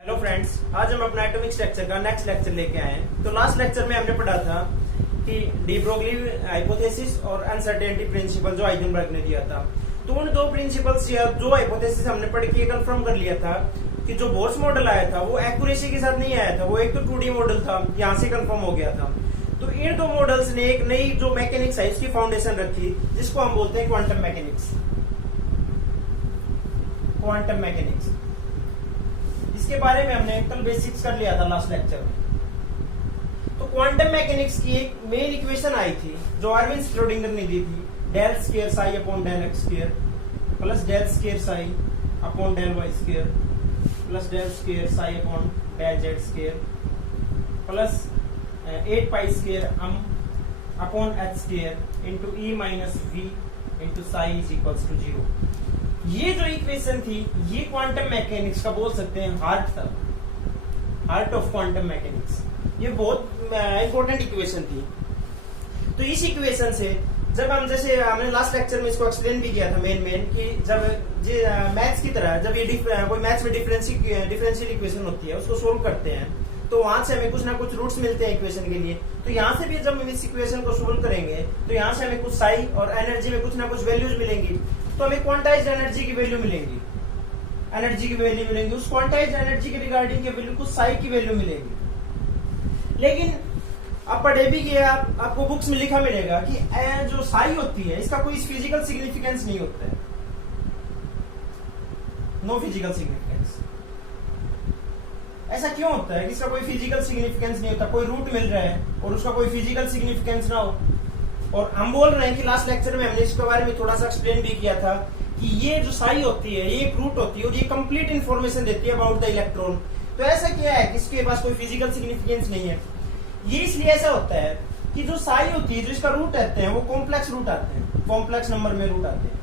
Hello friends, आज हम अपना एटॉमिक स्ट्रक्चर का नेक्स्ट लेक्चर लेके आए हैं। तो लास्ट लेक्चर में हमने पढ़ा था कि डी ब्रोगली हाइपोथेसिस और अनसर्टेनिटी प्रिंसिपल जो हाइजेनबर्ग ने दिया था। तो उन दो प्रिंसिपल्स या दो हाइपोथेसिस हमने पढ़ के कंफर्म कर लिया था कि जो बोर्स मॉडल आया था वो एक्यूरेसी के साथ नहीं आया था, वो एक तो 2D मॉडल था, यहाँ से कंफर्म हो गया था। तो इन दो मॉडल्स ने एक नई जो मैकेनिक्स है उसकी फाउंडेशन रखी, जिसको हम बोलते हैं क्वांटम मैकेनिक्स। क्वांटम मैकेनिक्स, इसके बारे में हमने कल बेसिक्स कर लिया था लास्ट लेक्चर में। तो क्वांटम मैकेनिक्स की एक मेन इक्वेशन आई थी जो आर्विन श्रोडिंगर ने दी थी, del square psi upon del x square plus del square psi upon del y square plus del square psi upon del z square plus 8 pi square upon h square into e minus v into psi is equals to 0। ये जो equation थी ये quantum mechanics का बोल सकते हैं heart था, heart of quantum mechanics. ये बहुत इंपॉर्टेंट इक्वेशन थी। तो इस इक्वेशन से जब हम, जैसे हमने लास्ट लेक्चर में इसको एक्सप्लेन भी किया था मेन कि जब मैथ्स की तरह जब ये कोई मैथ्स में डिफरेंशियल इक्वेशन होती है उसको सोल्व करते हैं तो वहां से हमें कुछ ना कुछ रूट्स मिलते हैं इक्वेशन के लिए। तो यहाँ से भी जब हम इस इक्वेशन को सोल्व करेंगे तो यहाँ से हमें कुछ साई और एनर्जी में कुछ ना कुछ वैल्यूज मिलेंगी। तो हमें क्वांटाइज्ड एनर्जी की वैल्यू मिलेंगी, उस क्वांटाइज्ड एनर्जी के रिगार्डिंग की वैल्यू, कुछ साई की वैल्यू मिलेगी। लेकिन आप पढ़े भी गया, आपको बुक्स में लिखा मिलेगा कि जो साई होती है इसका कोई फिजिकल सिग्निफिकेंस नहीं होता है, नो फिजिकल सिग्निफिकेंस। ऐसा क्यों होता है कि इसका कोई फिजिकल सिग्निफिकेंस नहीं होता? कोई रूट मिल रहा है और उसका कोई फिजिकल सिग्निफिकेंस ना हो। और हम बोल रहे हैं कि लास्ट लेक्चर में हमने इसके बारे में थोड़ा सा एक्सप्लेन भी किया था कि ये जो साई होती है ये एक रूट होती है और ये कंप्लीट इन्फॉर्मेशन देती है अबाउट द इलेक्ट्रॉन। तो ऐसा क्या है कि इसके पास कोई फिजिकल सिग्निफिकेंस नहीं है। ये इसलिए ऐसा होता है कि जो साई होती है, जो इसका रूट आते हैं वो कॉम्प्लेक्स रूट आते हैं, कॉम्प्लेक्स नंबर में रूट आते हैं।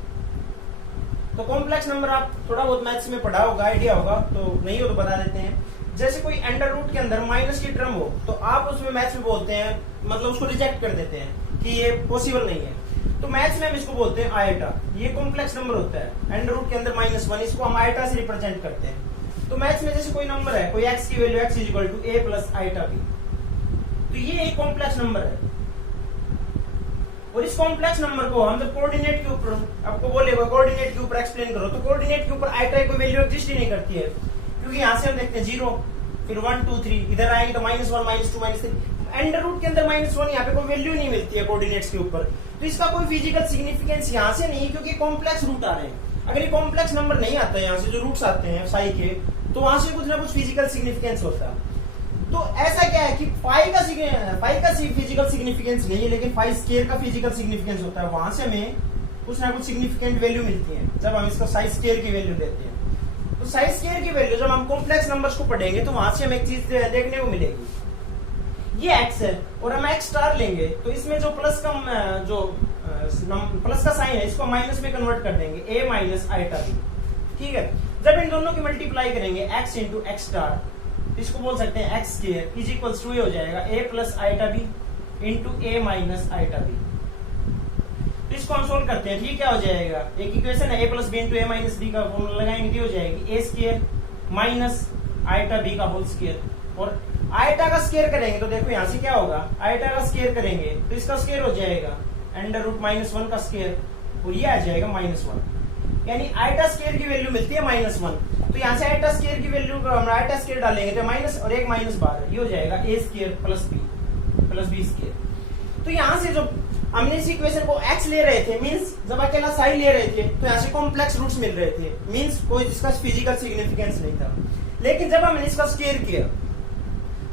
तो कॉम्प्लेक्स नंबर आप थोड़ा बहुत मैथ्स में पढ़ा होगा, आइडिया होगा, तो नहीं हो तो बता देते हैं। जैसे कोई अंडर रूट के अंदर माइनस की टर्म हो तो आप उसमें मैथ्स में बोलते हैं, मतलब उसको रिजेक्ट कर देते हैं कि ये पॉसिबल नहीं है। तो मैथ्स में हम इसको बोलते हैं आयटा। ये कॉम्प्लेक्स नंबर होता है, अंडर रूट के अंदर -1, इसको हम आयटा से रिप्रेजेंट करते हैं। तो मैथ्स में जैसे कोई नंबर है, कोई x की value x is equal to a plus iota b, तो ये एक कॉम्प्लेक्स नंबर है। और इस कॉम्प्लेक्स नंबर को हम जब कोऑर्डिनेट के ऊपर आपको बोलेगा कोऑर्डिनेट के ऊपर एक्सप्लेन करो, तो कोऑर्डिनेट के ऊपर आयटा की कोई वैल्यू एग्जिस्ट ही नहीं करती है, क्योंकि यहाँ से हम देखते हैं 0, फिर 1 2 3, इधर आएंगे तो -1 -2 -3, अंडर रूट के अंदर -1, यहाँ पे कोई वैल्यू नहीं मिलती है कोऑर्डिनेट्स के ऊपर। तो इसका कोई फिजिकल सिग्निफिकेंस यहाँ से नहीं, क्योंकि कॉम्प्लेक्स रूट आ रहे हैं। अगर ये कॉम्प्लेक्स नंबर नहीं आता है, यहाँ से जो रूट्स आते हैं साई के, तो वहां से कुछ ना कुछ फिजिकल सिग्निफिकेंस होता है। तो ऐसा क्या है कि फाई का फिजिकल सिग्निफिकेंस नहीं है, लेकिन फाई स्क्वायर का फिजिकल सिग्निफिकेंस होता है। वहां से हमें कुछ ना कुछ सिग्निफिकेंट वैल्यू मिलती है जब हम इसको साई स्क्वायर की वैल्यू देते हैं। तो साई स्क्वायर की वैल्यू जब हम कॉम्प्लेक्स नंबर्स को पढ़ेंगे तो वहां से हमें एक चीज देखने को मिलेगी, ये x है और हम x स्टार लेंगे तो इसमें जो प्लस का साइन है इसको माइनस में कन्वर्ट कर देंगे, a माइनस आयटा b। ठीक है, जब इन दोनों की मल्टीप्लाई करेंगे x इंटू एक्स स्टार, इसको बोल सकते हैं x square is equals to, ये हो जाएगा a plus iota b into a minus iota b। तो इसको हम सोल्व करते हैं, ठीक क्या हो जाएगा? एक इक्वेशन है a plus b into a minus b का फॉर्मूला लगाएंगे, हो जाएगी a square minus iota b का होल स्क्वायर। और आयटा का स्क्वायर करेंगे तो देखो यहाँ से क्या होगा, आयटा का स्क्वायर करेंगे तो इसका स्क्वायर हो जाएगा अंडर रूट -1 का स्क्वायर, और ये आ जाएगा -1, यानी आयटा स्क्वायर की वैल्यू मिलती है -1। तो यहाँ से आयटा स्क्वायर की वैल्यू को हम आयटा स्क्वायर डालेंगे तो माइनस और एक माइनस बाहर, ये हो जाएगा a square plus b square. तो यहाँ से जो हमने इस इक्वेशन को x ले रहे थे, मींस जब अकेला साई ले रहे थे तो यहाँ से कॉम्प्लेक्स रूट्स मिल रहे थे, मींस कोई जिसका फिजिकल सिग्निफिकेंस नहीं था। लेकिन जब हमने इसका स्क्वायर किया,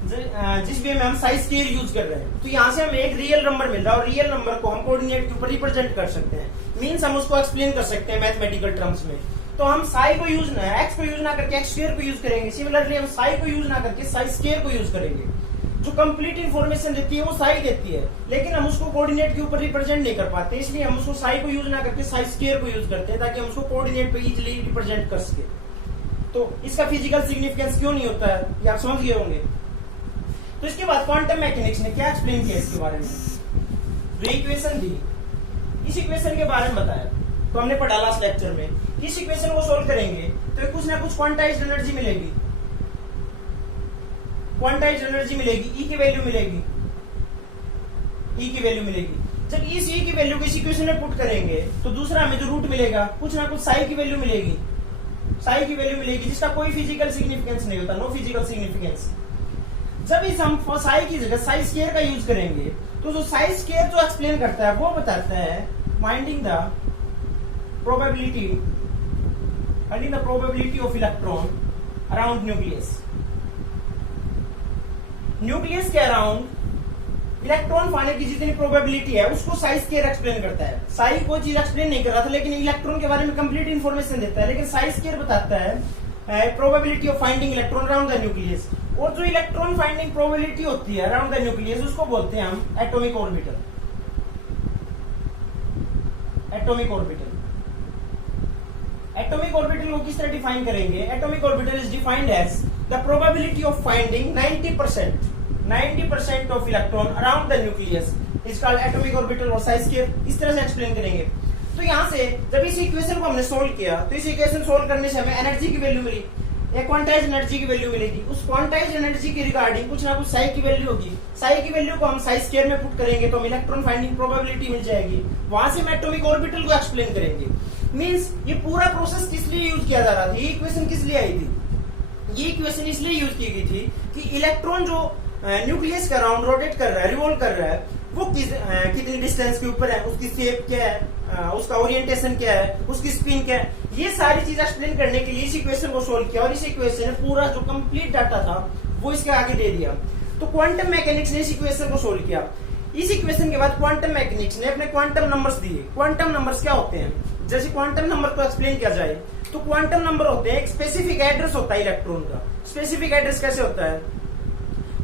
जिस वे में हम साई स्क्वायर यूज कर रहे हैं, तो यहाँ से हमें एक रियल नंबर मिल रहा है और रियल नंबर को हम कोऑर्डिनेट के ऊपर रिप्रेजेंट कर सकते हैं, मींस हम उसको एक्सप्लेन कर सकते हैं मैथमेटिकल टर्म्स में। तो हम साई को यूज ना, एक्स को यूज ना करके एक्स स्क्वायर को यूज करेंगे। सिमिलरली हम साई को यूज ना करके साई स्क्वायर को यूज करेंगे। जो कंप्लीट इन्फॉर्मेशन देती है वो साई देती है, लेकिन हम उसको कोऑर्डिनेट के ऊपर रिप्रेजेंट नहीं कर पाते, इसलिए हम उसको साई को यूज ना करके साई स्क्वायर को यूज करते हैं, ताकि हम उसको कोऑर्डिनेट पे इजीली रिप्रेजेंट कर सके। तो इसका फिजिकल सिग्निफिकेंस क्यों नहीं होता है ये आप समझ गए होंगे। तो इसके बाद क्वांटम मैकेनिक्स ने क्या एक्सप्लेन किया इसके बारे में, जो इक्वेशन दी, इस इक्वेशन के बारे में बताया। तो हमने पढ़ा लास्ट लेक्चर में, इस इक्वेशन को सोल्व करेंगे तो कुछ ना कुछ क्वांटाइज्ड एनर्जी मिलेगी। क्वांटाइज एनर्जी मिलेगी, ई की वैल्यू मिलेगी, ई की वैल्यू मिलेगी। जब इस ई की वैल्यू को इस इक्वेशन में पुट करेंगे तो दूसरा हमें जो रूट मिलेगा कुछ ना कुछ साई की वैल्यू मिलेगी, साई की वैल्यू मिलेगी जिसका कोई फिजिकल सिग्निफिकेंस नहीं होता, नो फिजिकल सिग्निफिकेंस। जब इस हम साई की जगह साई स्क्वायर का यूज करेंगे तो जो साई स्क्वायर जो एक्सप्लेन करता है वो बताता है finding the probability of electron around nucleus. Nucleus के अराउंड इलेक्ट्रॉन पाने की जितनी प्रोबेबिलिटी है उसको साई स्क्वायर एक्सप्लेन करता है। साई कोई चीज एक्सप्लेन नहीं कर रहा था लेकिन इलेक्ट्रॉन के बारे में कंप्लीट इन्फॉर्मेशन देता है, लेकिन साई स्क्वायर बताता है probability of finding electron around the nucleus. और जो इलेक्ट्रॉन फाइंडिंग प्रोबेबिलिटी होती है अराउंड द न्यूक्लियस उसको बोलते हैं हम atomic orbital. Atomic orbital, atomic orbital को किस तरह डिफाइन करेंगे? Atomic orbital is defined as the probability of finding 90% of electron around the nucleus is called atomic orbital और साई स्क्वायर। इस तरह से एक्सप्लेन करेंगे। तो यहाँ से जब इस इक्वेशन को हमने सोल्व किया तो इस इक्वेशन सोल्व करने से हमें एनर्जी की वैल्यू मिली, एक क्वांटाइज एनर्जी की वैल्यू मिलेगी। उस क्वांटाइज एनर्जी की रिगार्डिंग कुछ ना कुछ साई की वैल्यू होगी। साई की वैल्यू को हम साई स्क्वायर में पुट करेंगे तो हम इलेक्ट्रॉन फाइंडिंग प्रोबेबिलिटी मिल जाएगी। वहां से हम एटॉमिक ऑर्बिटल को एक्सप्लेन करेंगे। मींस ये पूरा प्रोसेस किस लिए यूज किया जा रहा था? ये इक्वेशन किस लिए आई थी? ये इक्वेशन इसलिए यूज की गई थी कि इलेक्ट्रॉन जो न्यूक्लियस के अराउंड रोटेट कर रहा है, रिवॉल्व कर रहा है, वो कितनी डिस्टेंस के ऊपर है, उसकी शेप क्या है, उसका ओरिएंटेशन क्या है, उसकी स्पिन क्या है, ये सारी चीज एक्सप्लेन करने के लिए इस इक्वेशन को सोल्व किया। और इस इक्वेशन ने पूरा जो कंप्लीट डाटा था वो इसके आगे दे दिया। तो क्वांटम मैकेनिक्स ने इस इक्वेशन को सोल्व किया। इस इक्वेशन के बाद क्वांटम मैकेनिक्स ने अपने क्वांटम नंबर्स दिए। क्वांटम नंबर्स क्या होते हैं? जैसे क्वांटम नंबर को एक्सप्लेन किया जाए तो क्वांटम नंबर होते हैं एक स्पेसिफिक एड्रेस होता है इलेक्ट्रॉन का। स्पेसिफिक एड्रेस कैसे होता है?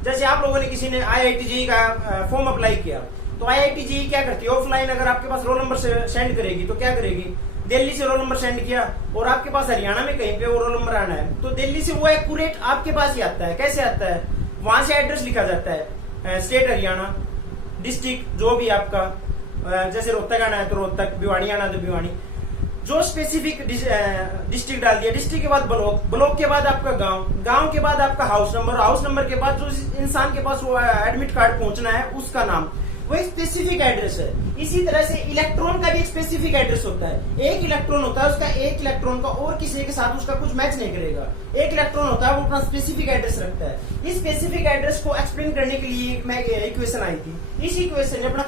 जैसे आप लोगों ने किसी ने IIT JEE का फॉर्म अप्लाई किया तो IIT JEE क्या करती है? ऑफलाइन अगर आपके पास रोल नंबर सेंड करेगी तो क्या करेगी? दिल्ली से रोल नंबर सेंड किया और आपके पास हरियाणा में कहीं पे वो रोल नंबर आना है तो दिल्ली से वो एक्यूरेट आपके पास ही आता है। कैसे आता है? वहां से एड्रेस लिखा जाता है, स्टेट हरियाणा, डिस्ट्रिक्ट जो भी आपका, जैसे रोहतक आना है तो रोहतक, भिवानी आना है तो भिवानी, जो स्पेसिफिक डिस्ट्रिक्ट डाल दिया। डिस्ट्रिक्ट के बाद ब्लॉक, ब्लॉक के बाद आपका गांव, गांव के बाद आपका हाउस नंबर, हाउस नंबर के बाद जो इंसान के पास वो एडमिट कार्ड पहुंचना है उसका नाम, वो एक स्पेसिफिक एड्रेस है। इसी तरह से इलेक्ट्रॉन का भी एक स्पेसिफिक एड्रेस होता है। एक इलेक्ट्रॉन होता है, उसका एक इलेक्ट्रॉन का और किसी के साथ उसका कुछ मैच नहीं करेगा। एक इलेक्ट्रॉन होता है वो अपना स्पेसिफिक एड्रेस रखता है। इस स्पेसिफिक एड्रेस को एक्सप्लेन करने के लिए मैं इक्वेशन आई थी। इस इक्वेशन ने अपना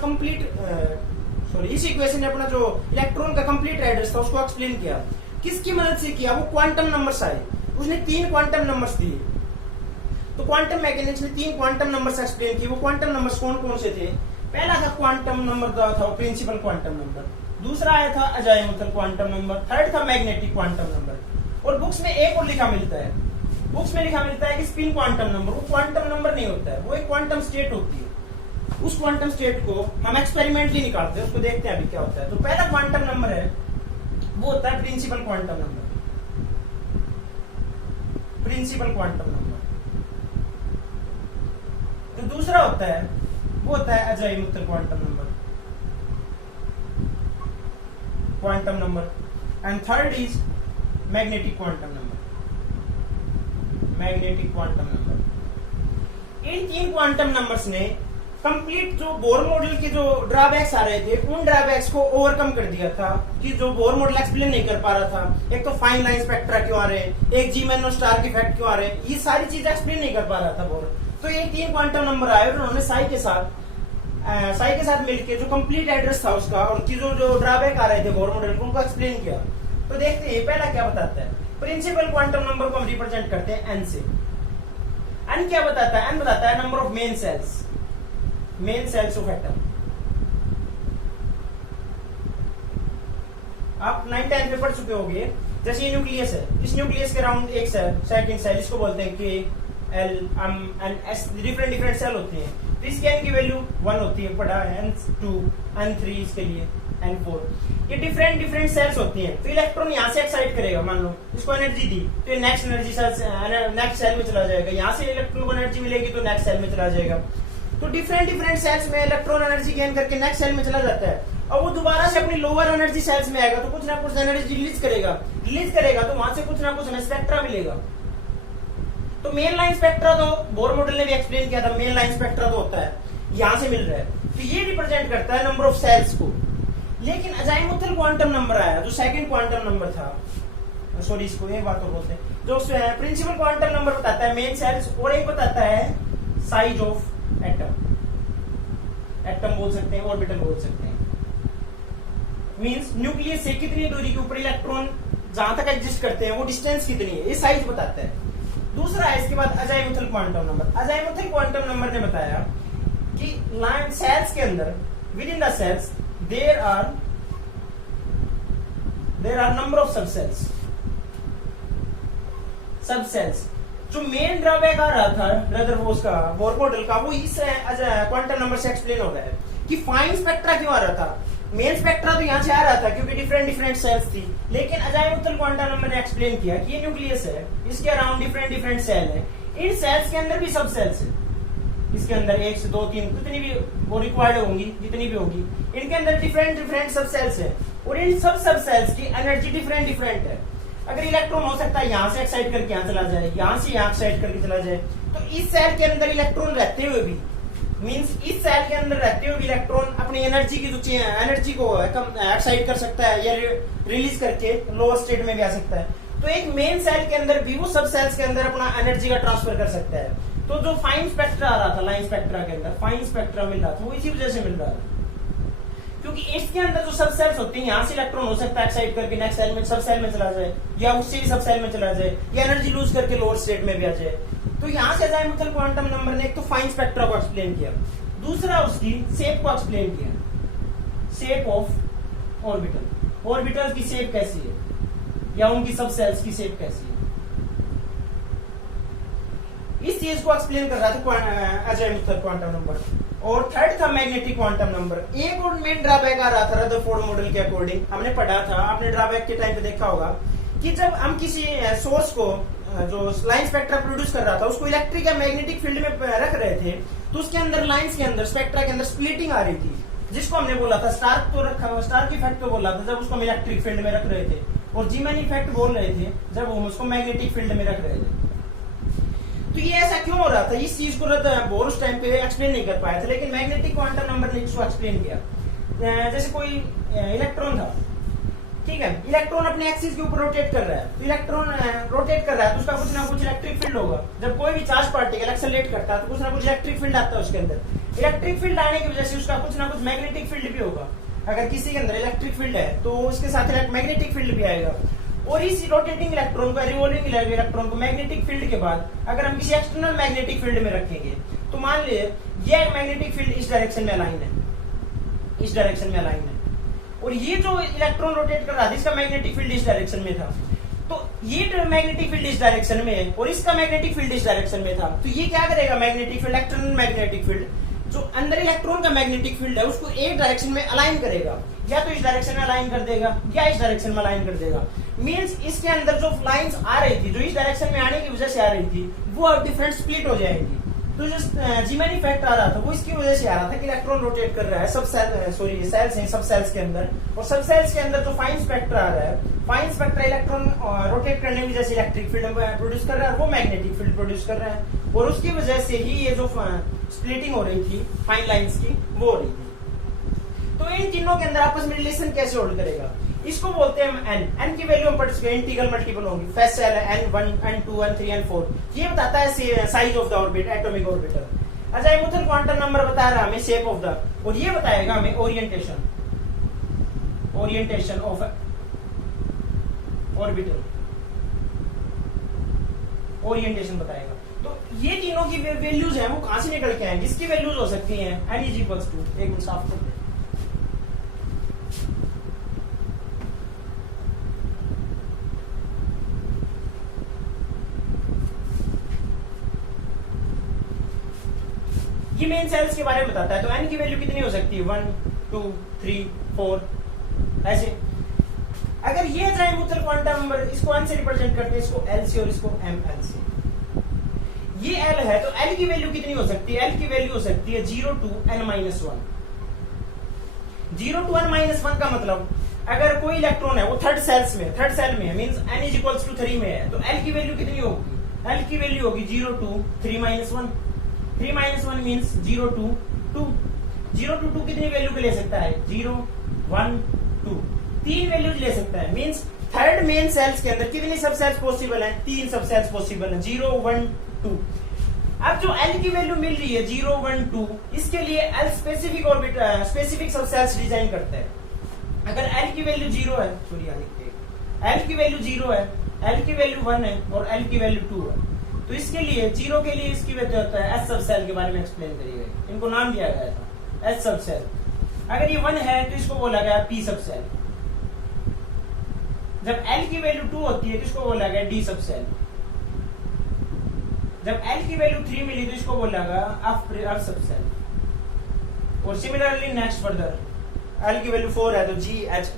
इस इक्वेशन ने अपना जो इलेक्ट्रॉन का कंप्लीट एड्रेस था उसको एक्सप्लेन किया। किसकी मदद से किया? वो क्वांटम नंबर्स आए, उसने 3 क्वांटम नंबर्स दिए। तो क्वांटम मैकेनिक्स ने 3 क्वांटम नंबर्स एक्सप्लेन किए। वो क्वांटम नंबर्स कौन कौन से थे? पहला था क्वांटम नंबर था प्रिंसिपल क्वांटम नंबर, दूसरा आया था अजाइमुथल क्वांटम नंबर, थर्ड था मैग्नेटिक क्वांटम नंबर। और बुक्स में एक और लिखा मिलता है, बुक्स में लिखा मिलता है कि स्पिन क्वांटम नंबर। वो क्वांटम नंबर नहीं होता है, वो एक क्वांटम स्टेट होती है। उस क्वांटम स्टेट को हम एक्सपेरिमेंटली निकालते हैं, उसको देखते हैं अभी क्या होता है। तो पहला क्वांटम नंबर है वो होता है principal quantum number, principal quantum number. जो दूसरा होता है वो होता है azimuthal quantum number, quantum number. And third is magnetic quantum number, magnetic quantum number. In 3 quantum numbers ने कंप्लीट जो बोर मॉडल के जो ड्रॉबैक्स आ रहे थे उन ड्रॉबैक्स को ओवरकम कर दिया था कि जो बोर मॉडल एक्सप्लेन नहीं कर पा रहा था। एक तो फाइन लाइन स्पेक्ट्रा क्यों आ रहे हैं, एक G-मैनो स्टार के इफेक्ट क्यों आ रहे हैं, ये सारी चीजें एक्सप्लेन नहीं कर पा रहा था बोर। तो ये 3 क्वांटम नंबर आए और उन्होंने साई के साथ मिलकर जो कंप्लीट एड्रेस था उसका और जो ड्रॉबैक आ रहे थे बोर मॉडल को उनको एक्सप्लेन किया। तो देखते हैं पहला क्या बताता है। प्रिंसिपल क्वांटम नंबर को हम रिप्रेजेंट करते हैं n से। n क्या बताता है? n बताता है number of main shells, main shells of atom. आप 9th 10th में पढ़ चुके होंगे। जैसे ये न्यूक्लियस है, इस न्यूक्लियस के अराउंड एक सेल, सेकंड सेल, इसको बोलते हैं K, L, M, N, S, different shell होती हैं। तो इसके n की वैल्यू 1 होती है, पढ़ा है, N2, N3 इसके लिए, N4। ये डिफरेंट सेल्स होती हैं। तो इलेक्ट्रॉन यहाँ से एक्साइट करेगा, मान लो इसको एनर्जी दी तो ये नेक्स्ट सेल में चला जाएगा। यहाँ से इलेक्ट्रॉन को एनर्जी मिलेगी तो नेक्स्ट सेल में चला जाएगा। तो डिफरेंट सेल्स में इलेक्ट्रॉन एनर्जी गेन करके नेक्स्ट सेल में चला जाता है और वो दोबारा से अपनी लोअर एनर्जी सेल्स में आएगा तो कुछ ना कुछ एनर्जी रिलीज करेगा तो वहां से कुछ ना कुछ हमें स्पेक्ट्रा मिलेगा। तो मेन लाइन स्पेक्ट्रा तो बोर मॉडल ने भी एक्सप्लेन किया था, मेन लाइन स्पेक्ट्रा तो होता है यहां से मिल रहा है, तो ये रिप्रेजेंट करता है नंबर ऑफ सेल्स को। लेकिन अजाइमुथल क्वांटम नंबर आया जो सेकंड क्वांटम नंबर था, सॉरी इसको एक बात और बोलते हैं, जो प्रिंसिपल क्वांटम नंबर बताता है मेन सेल्स, और एक बताता है साइज ऑफ एटम, एटम बोल सकते हैं, ऑर्बिटल बोल सकते हैं। मींस न्यूक्लियस से कितनी दूरी के ऊपर इलेक्ट्रॉन जहां तक एग्जिस्ट करते हैं वो डिस्टेंस कितनी है, ये साइज बताता है। दूसरा है इसके बाद azimuthal quantum number. Azimuthal quantum number ने बताया कि लाइन सेल्स के अंदर, within the shells there are number of sub shells. जो मेन ड्रॉबैक आ रहा था रदरफोर्ड का, बोर मॉडल का, वो इस क्वांटम नंबर से एक्सप्लेन हो गया है कि फाइन स्पेक्ट्रा क्यों आ रहा था। मेन स्पेक्ट्रा तो यहाँ से आ रहा था क्योंकि डिफरेंट सेल्स थी, लेकिन अजाइमुथल क्वांटम नंबर ने एक्सप्लेन किया कि ये न्यूक्लियस है, इसके अराउंड डिफरेंट सेल है, इन सेल्स के अंदर भी सब सेल्स है, इसके अंदर 1 से 2 3 कितनी भी वो रिक्वायर्ड होंगी, जितनी भी होगी, इनके अंदर डिफरेंट सब सेल्स है, और इन सब सेल्स की एनर्जी डिफरेंट है। अगर इलेक्ट्रॉन हो सकता है यहाँ से एक्साइट करके यहाँ चला जाए, यहाँ से यहाँ एक्साइट करके चला जाए, तो इस सेल के अंदर इलेक्ट्रॉन रहते हुए भी, मींस इस सेल के अंदर रहते हुए भी इलेक्ट्रॉन अपनी एनर्जी की जो एनर्जी को एक्साइट कर सकता है या रिलीज करके लोअर स्टेट में भी आ सकता है। तो एक मेन सेल के अंदर भी वो सब सेल्स के अंदर अपना एनर्जी का ट्रांसफर कर सकता है। तो जो फाइन स्पेक्ट्रा आ रहा था लाइन स्पेक्ट्रा के अंदर, फाइन स्पेक्ट्रा मिल रहा था, वो इसी वजह से मिल रहा था क्योंकि इसके अंदर जो सब सेल्स होती हैं, यहाँ से इलेक्ट्रॉन हो सकता है एक्साइट करके नेक्स्ट सेल में, सब सेल में चला जाए, या उससे भी सब सेल में चला जाए, या एनर्जी लूज करके लोअर स्टेट में भी आ जाए। तो यहाँ से अजाइमुथल क्वांटम नंबर ने एक तो फाइन स्पेक्ट्रा को एक्सप्लेन किया, दूसरा उसकी शेप को एक्सप्लेन किया, शेप ऑफ ऑर्बिटल, ऑर्बिटल की शेप कैसी है या उनकी सब सेल्स की शेप कैसी है, इस चीज को एक्सप्लेन कर रहा था अजाइमुथल क्वांटम नंबर। और थर्ड था मैग्नेटिक क्वांटम नंबर। एक और मेन ड्रॉबैक आ रहा था रदरफोर्ड मॉडल के अकॉर्डिंग, हमने पढ़ा था, आपने ड्रॉबैक के टाइम पे देखा होगा कि जब हम किसी सोर्स को जो लाइन स्पेक्ट्रा प्रोड्यूस कर रहा था उसको इलेक्ट्रिक या मैग्नेटिक फील्ड में रख रहे थे, तो उसके अंदर लाइंस के अंदर स्पेक्ट्रा के अंदर स्प्लिटिंग आ रही थी, जिसको हमने बोला था स्टार्क इफेक्ट को बोला था जब उसको हम इलेक्ट्रिक फील्ड में रख रहे थे, और जीमैन इफेक्ट बोल रहे थे जब हम उसको मैग्नेटिक फील्ड में रख रहे थे। तो ये ऐसा क्यों हो रहा था, इस चीज को बोर उस टाइम पे एक्सप्लेन नहीं कर पाया था, लेकिन मैग्नेटिक क्वांटम नंबर ने इसको एक्सप्लेन किया। जैसे कोई इलेक्ट्रॉन था, ठीक है, इलेक्ट्रॉन अपने एक्सिस के ऊपर रोटेट कर रहा है, तो इलेक्ट्रॉन रोटेट कर रहा है तो उसका कुछ ना कुछ इलेक्ट्रिक फील्ड होगा। जब कोई भी चार्ज पार्टिकल एक्सेलरेट करता है तो कुछ ना कुछ इलेक्ट्रिक फील्ड आता है उसके अंदर, इलेक्ट्रिक फील्ड आने की वजह से उसका कुछ ना कुछ मैग्नेटिक फील्ड भी होगा। अगर किसी के अंदर इलेक्ट्रिक फील्ड है तो उसके साथ मैग्नेटिक फील्ड भी आएगा, और इस रोटेटिंग इलेक्ट्रॉन को, रिवॉल्विंग इलेक्ट्रॉन को मैग्नेटिक फील्ड के बाद अगर हम किसी एक्सटर्नल मैग्नेटिक फील्ड में रखेंगे, तो मान लीजिए ये मैग्नेटिक फील्ड इस डायरेक्शन में अलाइन है, इस डायरेक्शन में अलाइन है, और ये जो इलेक्ट्रॉन रोटेट कर रहा था इसका मैग्नेटिक फील्ड इस डायरेक्शन में था, तो ये मैग्नेटिक फील्ड इस डायरेक्शन में है और इसका मैग्नेटिक फील्ड इस डायरेक्शन में था, तो ये क्या करेगा, magnetic field, external magnetic field जो अंदर इलेक्ट्रॉन का मैग्नेटिक फील्ड है उसको एक डायरेक्शन में अलाइन करेगा, या तो इस डायरेक्शन में अलाइन कर देगा या इस डायरेक्शन में अलाइन कर देगा। मींस इसके अंदर जो लाइंस आ रही थी, जो इस डायरेक्शन में आने की वजह से आ रही थी, वो अब डिफरेंट स्प्लिट हो जाएंगी। तो जो जीमैन इफेक्ट आ रहा था वो इसकी वजह से आ रहा था कि इलेक्ट्रॉन रोटेट कर रहा है, सब सेल्स हैं, सब सेल्स के अंदर, और सब सेल्स के अंदर जो फाइन स्पेक्ट्रा आ रहा है, फाइन स्पेक्ट्रा इलेक्ट्रॉन रोटेट करने की वजह से इलेक्ट्रिक फील्ड प्रोड्यूस कर रहा है, वो मैग्नेटिक फील्ड प्रोड्यूस कर रहा है, और उसकी वजह से ही ये जो स्प्लिटिंग हो रही थी फाइन लाइंस की वो हो रही थी। तो इन तीनों के अंदर आपस में रिलेशन कैसे होल्ड करेगा, इसको बोलते हैं हम एन की वैल्यू हम पढ़ चुके हैं, इंटीग्रल मल्टीपल होंगी, फर्स्ट सेल है n1 n2 n3 n4, ये बताता है size of the orbit, atomic orbital. Azimuthal quantum number बता रहा है हमें शेप ऑफ द, और ये बताएगा हमें ओरिएंटेशन ऑफ ऑर्बिटल, ओरिएंटेशन बताएगा। तो ये तीनों की वैल्यूज हैं वो कहां से निकल के आएंगी, इसकी वैल्यूज हो सकती हैं n = 1 मिनट साफ करते हैं, ये मेन सेल्स के बारे में बताता है। तो n की वैल्यू कितनी हो सकती है, 1 2 3 4 ऐसे। अगर ये अजाइमुथल क्वांटम नंबर, इसको n से रिप्रेजेंट करते हैं, इसको l से और इसको ml से, ये l है तो l की वैल्यू कितनी हो सकती है, l की वैल्यू हो सकती है 0 to n-1। 0 to n-1 का मतलब अगर कोई इलेक्ट्रॉन है वो थर्ड सेल में है, मींस n = 3 में है, तो l की वैल्यू कितनी होगी, एल की वैल्यू होगी 0 to 3 - 1, 3 - 1 मीन्स 0 to 2, 0 to 2 कितनी वैल्यू के ले सकता है? 0, 1, 2, 3 वैल्यूज ले सकता है। मीन्स थर्ड मेन सेल्स के अंदर कितनी सब सेल्स पॉसिबल हैं? 3 सब सेल्स पॉसिबल हैं, 0, 1, 2। अब जो एल की वैल्यू मिल रही है 0, 1, 2, इसके लिए एल स्पेसिफिक ऑर्बिटल स्पेसिफिक सब सेल्स डिजाइन करता है। अगर एल की वैल्यू 0 है, सॉरी एल की वैल्यू 0 है, एल की वैल्यू 1 है और एल की वैल्यू 2 है, तो इसके लिए 0 के लिए इसकी वैल्यू होता है एस सब सेल के बारे में एक्सप्लेन करिएगा। इनको नाम दिया गया था एस सब सेल। अगर ये 1 है तो इसको बोला गया पी सब सेल। जब एल की वैल्यू 2 होती है तो इसको बोला गया डी सब सेल। जब एल की वैल्यू 3 मिली तो इसको बोला गया एफ सब सेल। और सिमिलरली नेक्स्ट फर्दर एल की वैल्यू 4 है तो जी एच,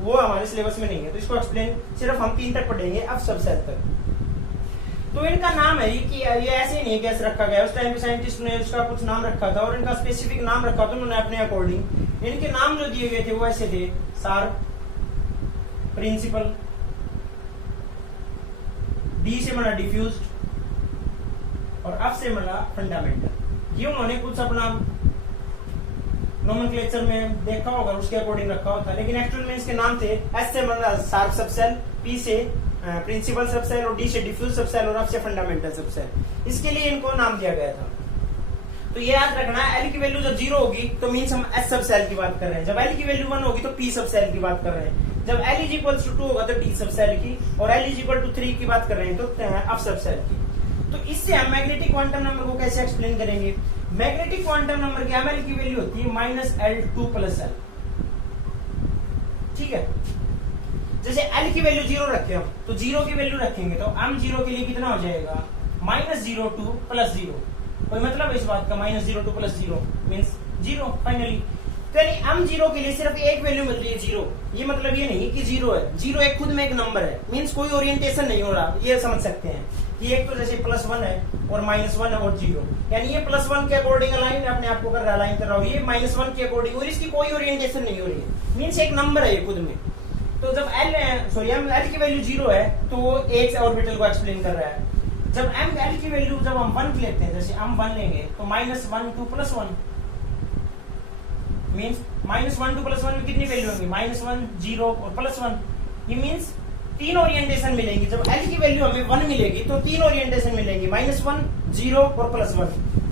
वो हमारे सिलेबस में नहीं है तो इसको एक्सप्लेन सिर्फ हम 3 तक पढ़ेंगे, एफ सब सेल तक। तो इनका नाम है कि ये ऐसे ही नहीं कैसे रखा गया, उस टाइम पे साइंटिस्ट ने उसका कुछ नाम रखा था और इनका स्पेसिफिक नाम रखा था उन्होंने अपने अकॉर्डिंग। इनके नाम जो दिए गए थे वो ऐसे थे, शार्प, प्रिंसिपल, डी से बना डिफ्यूज्ड और एफ से बना फंडामेंटल। ये उन्होंने कुछ अपना नोमेनक्लेचर में देखा होगा, उसके अकॉर्डिंग रखा होता है, लेकिन एक्चुअल में इसके नाम थे एस से बना शार्प सब सेल, पी से प्रिंसिपल सब सेल और डी से डिफ्यूज सब सेल और एफ से फंडामेंटल सब सेल। इसके लिए इनको नाम दिया गया था। तो ये याद रखना है, एल की वैल्यू जब 0 होगी तो मीन्स हम एस सब सेल की बात कर रहे हैं, जब एल की वैल्यू 1 होगी तो पी सब सेल की बात कर रहे हैं, जब एल इज इक्वल टू 2 होगा तो डी सब सेल की, और एल इज इक्वल टू 3 की बात कर रहे हैं तो एफ सब सेल की। तो इससे हम मैग्नेटिक क्वांटम नंबर को कैसे एक्सप्लेन करेंगे? मैग्नेटिक क्वांटम नंबर की एमएल की वैल्यू होती है -L2 + L। ठीक है, जैसे L की वैल्यू 0 रखे हम तो 0 की वैल्यू रखेंगे तो m0 के लिए कितना हो जाएगा? -02 + 0। कोई मतलब है इस बात का? -02 + 0 मीन्स 0 फाइनली। तो यानी m0 के लिए सिर्फ एक वैल्यू मिल रही है 0। ये मतलब ये नहीं कि 0 है, 0 एक खुद में एक नंबर है, मीन्स कोई ओरिएंटेशन नहीं हो रहा। ये समझ सकते हैं कि एक तो जैसे +1 है और -1 है और 0, यानी ये +1 के अकॉर्डिंग अलाइन अपने आप को कर रहा है, अलाइन कर रहा हो, ये -1 के अकॉर्डिंग, और इसकी कोई ओरिएंटेशन नहीं हो रही है, मीन्स एक नंबर है ये खुद में। तो जब एल की वैल्यू 0 है तो वो एक ऑर्बिटल को एक्सप्लेन कर रहा है। जब एल की वैल्यू जब हम 1 लेते हैं, जैसे हम 1 लेंगे तो -1 2 + 1 मीन्स -1 2 + 1 में कितनी वैल्यू होंगी? -1 0 और +1। ये मीन्स 3 ओरिएंटेशन मिलेंगी। जब एल की वैल्यू हमें 1 मिलेगी तो 3 ओरिएंटेशन मिलेंगी, -1 0 और +1।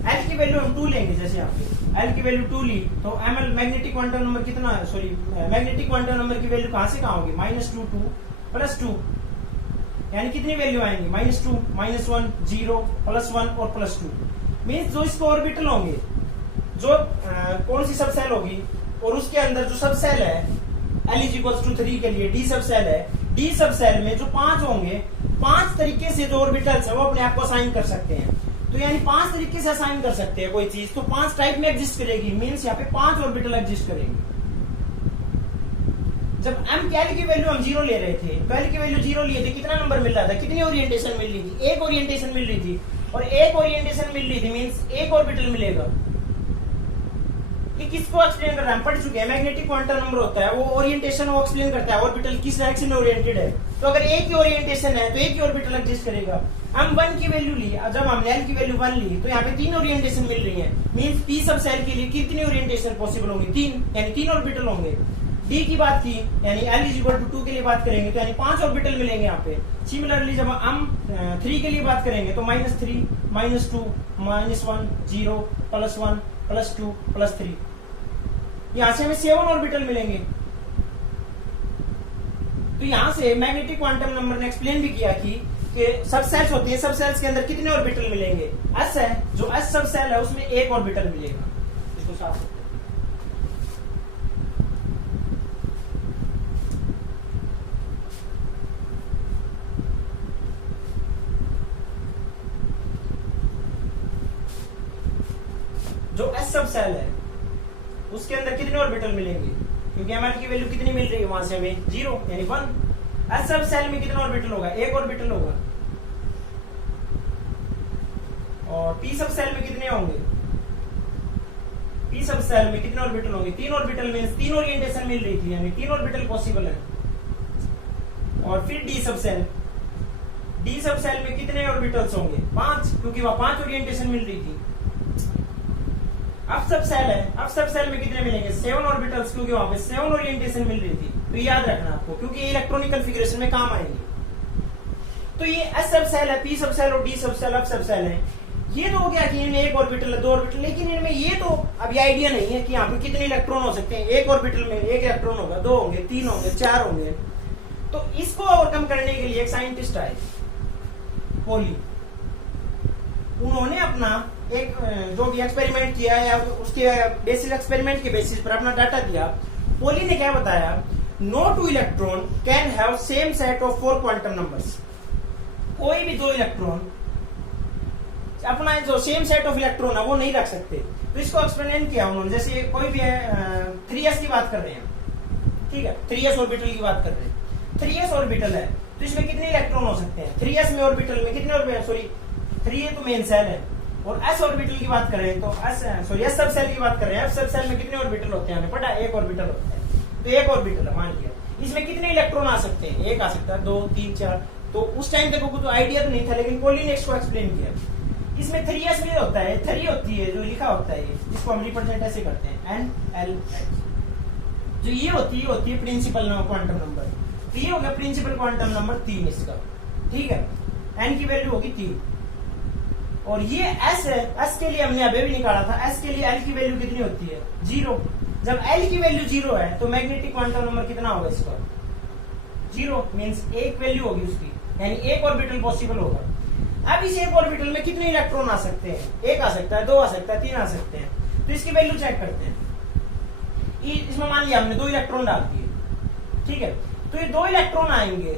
एल की वैल्यू हम 2 लेंगे, जैसे यहाँ पे एल की वैल्यू 2 ली तो एमएल मैग्नेटिक क्वांटम नंबर कितना है? सॉरी मैग्नेटिक क्वांटम नंबर की वैल्यू कहां से कहां होगी? -2 2 +2, यानी कितनी वैल्यू आएंगी? -2 -1 0 +1 और +2। मीन्स जो इसको ऑर्बिटल होंगे, जो कौन सी सब सेल होगी और उसके अंदर जो सब सेल है L = 3 के लिए डी सब सेल है, डी सब सेल में जो 5 होंगे, 5 तरीके से जो ऑर्बिटल्स है वो अपने आप को असाइन कर सकते हैं। तो यानी 5 तरीके से असाइन कर सकते हैं कोई चीज, तो 5 टाइप में एग्जिस्ट करेगी, मीन्स यहाँ पे 5 ऑर्बिटल एग्जिस्ट करेंगे। जब m की L की वैल्यू हम 0 ले रहे थे तो L की वैल्यू 0 लिए थे, कितना नंबर मिल रहा था? कितनी ओरिएंटेशन मिल रही थी? एक ओरिएंटेशन मिल रही थी, और एक ओरिएंटेशन मिल रही थी मीन्स एक ऑर्बिटल मिलेगा। किसको एक्सप्लेन कर रहा है? हम पढ़ चुके हैं, मैग्नेटिक क्वांटम नंबर होता है वो ओरिएंटेशन वो एक्सप्लेन करता है, ऑर्बिटल किस डायरेक्शन में ओरिएंटेड है। तो अगर एक ही ओरिएंटेशन है तो एक ही ऑर्बिटल एग्जिस्ट करेगा। हम 1 की वैल्यू ली, जब हमने L की वैल्यू 1 ली तो यहाँ पे 3 ओरिएंटेशन मिल रही है, मींस P सब सेल के लिए कितनी ओरिएंटेशन पॉसिबल होंगी? 3, यानी 3 ऑर्बिटल होंगे। D की बात की यानी L = 2 के लिए बात करेंगे तो यानी 5 ऑर्बिटल मिलेंगे यहाँ पे। सिमिलरली जब हम 3 के लिए बात करेंगे तो -3 -2 -1 0 +1 +2 +3, यहां से हमें 7 ऑर्बिटल मिलेंगे। तो यहां से मैग्नेटिक क्वांटम नंबर ने एक्सप्लेन भी किया कि सब सेल्स होती है, सब सेल्स के अंदर कितने ऑर्बिटल मिलेंगे? एस है, जो एस सब सेल है उसमें एक ऑर्बिटल मिलेगा। इसको साफ करते हैं। जो एस सब सेल है उसके अंदर कितने ऑर्बिटल मिलेंगे? क्योंकि एमएल की वैल्यू कितनी मिल रही है वहां से हमें? 0 यानी 1। एस सब सेल में कितना ऑर्बिटल होगा? एक ऑर्बिटल होगा। और पी सब सेल में कितने होंगे? पी सब सेल में कितने ऑर्बिटल होंगे? 3 ऑर्बिटल में 3 ओरिएंटेशन मिल रही थी, यानी 3 ऑर्बिटल पॉसिबल है। और फिर डी सब सेल, डी सब सेल में कितने ऑर्बिटल्स होंगे? 5, क्योंकि वहां 5 ओरिएंटेशन मिल रही थी। अब सब सेल है, अब सब सेल में कितने मिलेंगे? 7 ऑर्बिटल्स, क्योंकि वहां पे 7 ओरिएंटेशन मिल रही थी। तो याद रखना आपको, क्योंकि ये इलेक्ट्रॉनिक कॉन्फ़िगरेशन में काम आएंगे। तो ये एस सब सेल है, पी सब सेल और डी सब सेल, अब सब सेल है। ये तो हो गया कि इनमें 1 ऑर्बिटल है, 2 ऑर्बिटल, लेकिन इनमें ये तो अभी आइडिया नहीं है कि यहाँ पे कितने इलेक्ट्रॉन हो सकते हैं। 1 ऑर्बिटल में 1 इलेक्ट्रॉन होगा, 2 होंगे, 3 होंगे, 4 होंगे। तो इसको ओवरकम करने के लिए एक साइंटिस्ट आए, पोली। उन्होंने अपना एक जो भी एक्सपेरिमेंट किया या उसके बेसिस एक्सपेरिमेंट के बेसिस पर अपना डाटा दिया। पोली ने क्या बताया? No 2 electron can have same set of 4 quantum numbers. कोई भी 2 इलेक्ट्रॉन अपना जो सेम सेट ऑफ इलेक्ट्रॉन है वो नहीं रख सकते। तो इसको एक्सप्लेन किया उन्होंने, जैसे कोई भी है 3s की बात कर रहे हैं, ठीक है, 3s ऑर्बिटल की बात कर रहे हैं। 3s ऑर्बिटल है तो इसमें कितने इलेक्ट्रॉन हो सकते हैं? 3s में ऑर्बिटल में कितने ऑर्बिटल, सॉरी 3 तो मेन सेल है, और s ऑर्बिटल की बात कर रहे हैं तो s सब सेल की बात कर रहे हैं। f सब सेल में कितने ऑर्बिटल होते हैं? हमें पता है 1 ऑर्बिटल होता है। तो 1 ऑर्बिटल है, मान लिया। इसमें कितने इलेक्ट्रॉन आ सकते हैं? 1 आ सकता है, 2, 3, 4। तो उस टाइम तक कुछ आइडिया तो नहीं था, लेकिन पोली ने इसको एक्सप्लेन किया। इसमें 3s में होता है, 3 होती है जो लिखा होता है, जिसको हम रिप्रेजेंट ऐसे करते हैं NLH। जो ये होती है प्रिंसिपल क्वांटम नंबर। तो ये होगा प्रिंसिपल क्वांटम नंबर 3 इसका, ठीक है। n की वैल्यू होगी 3। और ये s है, s के लिए हमने अभी भी निकाला था, s के लिए l की वैल्यू कितनी होती है? 0। जब l की वैल्यू 0 है तो मैग्नेटिक क्वांटम नंबर कितना होगा इसका? 0 मींस 1 वैल्यू होगी उसकी, यानी 1 ऑर्बिटल पॉसिबल होगा। अब इस 1 ऑर्बिटल में कितने इलेक्ट्रॉन आ सकते हैं? 1 आ सकता है, 2 आ सकता है, 3 आ सकते हैं। तो इसकी वैल्यू चेक करते हैं। इसमें मान लिया हमने 2 इलेक्ट्रॉन डाल दिए, ठीक है। तो ये 2 इलेक्ट्रॉन आएंगे,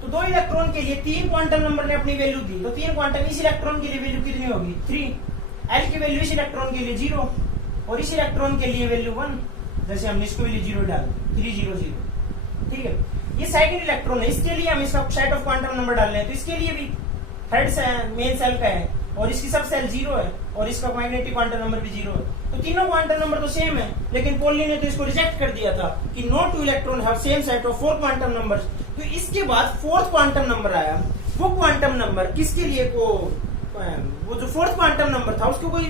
तो 2 इलेक्ट्रॉन के लिए 3 क्वांटम नंबर ने अपनी वैल्यू दी, तो 3 क्वांटम, इस इलेक्ट्रॉन के लिए वैल्यू कितनी होगी? 3। एल की वैल्यू इस इलेक्ट्रॉन के लिए 0 और इस इलेक्ट्रॉन के लिए वैल्यू 1, जैसे हमने इसको वैल्यू 0 डाल दी, 3 0 0, ठीक है। ये सेकंड इलेक्ट्रॉन है, इसके लिए हम इसका सेट ऑफ क्वांटम नंबर डाल रहे हैं, तो इसके लिए भी थर्ड मेन सेल का है और इसकी सब सेल 0 है और इसका मैग्नेटिक क्वांटम नंबर भी 0 है। तो तीनों क्वांटम नंबर तो सेम है, लेकिन पोली ने तो इसको रिजेक्ट कर दिया था कि no 2 electron have same set of 4 quantum numbers. तो इसके बाद 4th क्वांटम नंबर आया। वो क्वांटम नंबर किसके लिए को, वो जो 4th क्वांटम नंबर था उसको कोई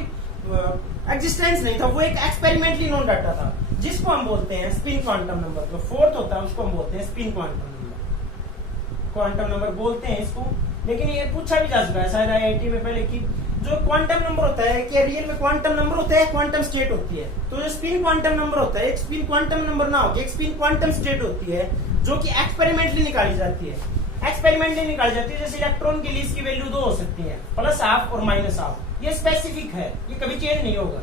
एग्जिस्टेंस नहीं था, वो एक एक्सपेरिमेंटली नोन डाटा था, जिसको हम बोलते हैं स्पिन क्वांटम नंबर। जो 4th होता है उसको हम बोलते हैं स्पिन क्वांटम नंबर बोलते हैं इसको। लेकिन ये पूछा भी जा चुका है शायद IIT में पहले कि जो क्वांटम नंबर होता है क्या रियल में क्वांटम नंबर होता है, क्वांटम स्टेट होती है। तो जो स्पिन क्वांटम नंबर होता है, एक स्पिन क्वांटम नंबर ना होकर एक स्पिन क्वांटम स्टेट होती है, जो कि एक्सपेरिमेंटली निकाली जाती है। एक्सपेरिमेंटली निकाली जाती है, जैसे इलेक्ट्रॉन के लिए इसकी वैल्यू 2 हो सकती है, +½ और -½ ये स्पेसिफिक है, ये कभी चेंज नहीं होगा।